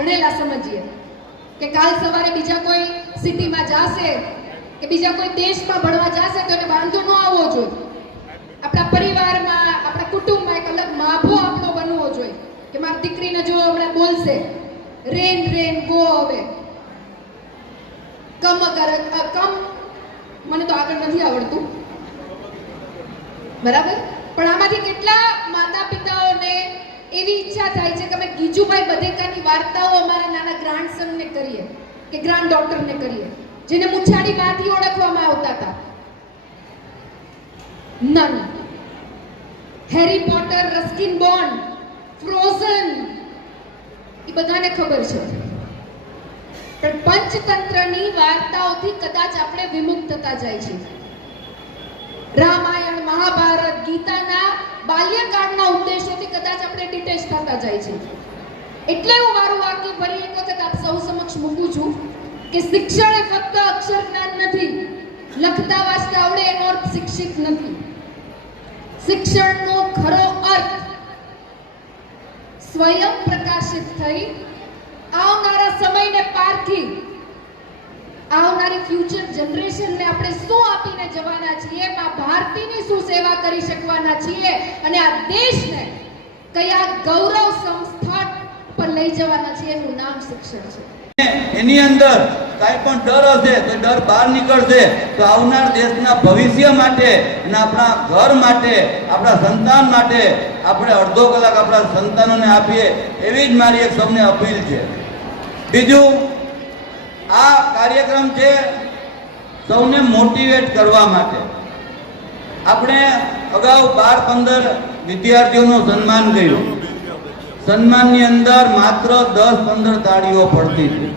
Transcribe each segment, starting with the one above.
ભણેલા સમજીએ કે કાલ સવારે બીજા કોઈ સિટીમાં જાશે કે બીજા કોઈ દેશમાં ભણવા જશે તો એને વાંધો ન આવવો જોઈએ. આપણા પરિવારમાં, આપણા કુટુંબમાં એક અલગ માભો આપણો બનવો જોઈએ કે મારી દીકરીને જો હમણાં બોલશે રેન રેન ગો હવે કમ અગર કમ, મને તો આગળ નથી આવડતું બરાબર, પણ આમાંથી કેટલા માતા પિતાઓને એવી ઈચ્છા થાય છે કે અમે ગીજુભાઈ બધેકાની વાર્તાઓ અમારા નાના ગ્રાન્ડસનને કરીએ કે ગ્રાન્ડ ડોટરને કરીએ, જેને મુછાડી માંથી ઓળખવામાં આવતા હતા. None. Harry Potter, Ruskin Bond, Frozen, એ બધાને ખબર છે, પણ પંચતંત્રની વાર્તાઓથી કદાચ આપણે વિમુખ થતા જાય છે. રામાયણ, મહાભારત, ગીતાના બાલ્યકાળના ઉદ્દેશોથી કદાચ આપણે ડિટેચ થતા જાય છે. એટલે હું મારું વાક્ય ફરી એક વખત આપ સૌ સમક્ષ મૂકું છું કે શિક્ષણ એ ફક્ત અક્ષર જ્ઞાન નથી, લખતા વાંચતા આવડે એનો અર્થ શિક્ષિત નથી. શિક્ષણનો ખરો અર્થ સ્વયં પ્રકાશિત થઈ આવનારા સમયને પારખી આવનારી ફ્યુચર જનરેશનને આપણે શું આપીને જવાના છીએ, માં ભારતીની શું સેવા કરી શકવાના છીએ અને આ દેશને કયા ગૌરવ સંસ્થા પર લઈ જવાના છીએ, એનું નામ શિક્ષણ છે. એની અંદર કાંઈ પણ ડર હશે તો ડર બહાર નીકળશે તો આવનાર દેશના ભવિષ્ય માટે અને આપણા ઘર માટે, આપણા સંતાન માટે આપણે અડધો કલાક આપણા સંતાનોને આપીએ એવી જ મારી એક સૌને અપીલ છે. બીજું, આ કાર્યક્રમ છે સૌને મોટિવેટ કરવા માટે. આપણે અગાઉ 12-15 વિદ્યાર્થીઓનું સન્માન કર્યું. સન્માનની અંદર માત્ર 10-15 તાળીઓ પડતી હતી.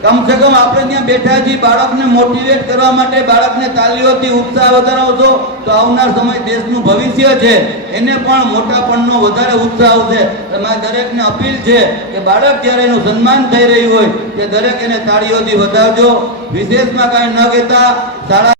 કમસે કમ આપણે ત્યાં બેઠા છીએ બાળકને મોટિવેટ કરવા માટે, બાળકને તાળીઓથી ઉત્સાહ વધારવો તો આવનાર સમય દેશનું ભવિષ્ય છે એને પણ મોટાપણનો વધારે ઉત્સાહ આવશે. તમારે દરેકને અપીલ છે કે બાળક જ્યારે એનું સન્માન થઈ રહ્યું હોય તે દરેક એને તાળીઓથી વધારજો. વિશેષમાં કાંઈ ન કહેતા શાળા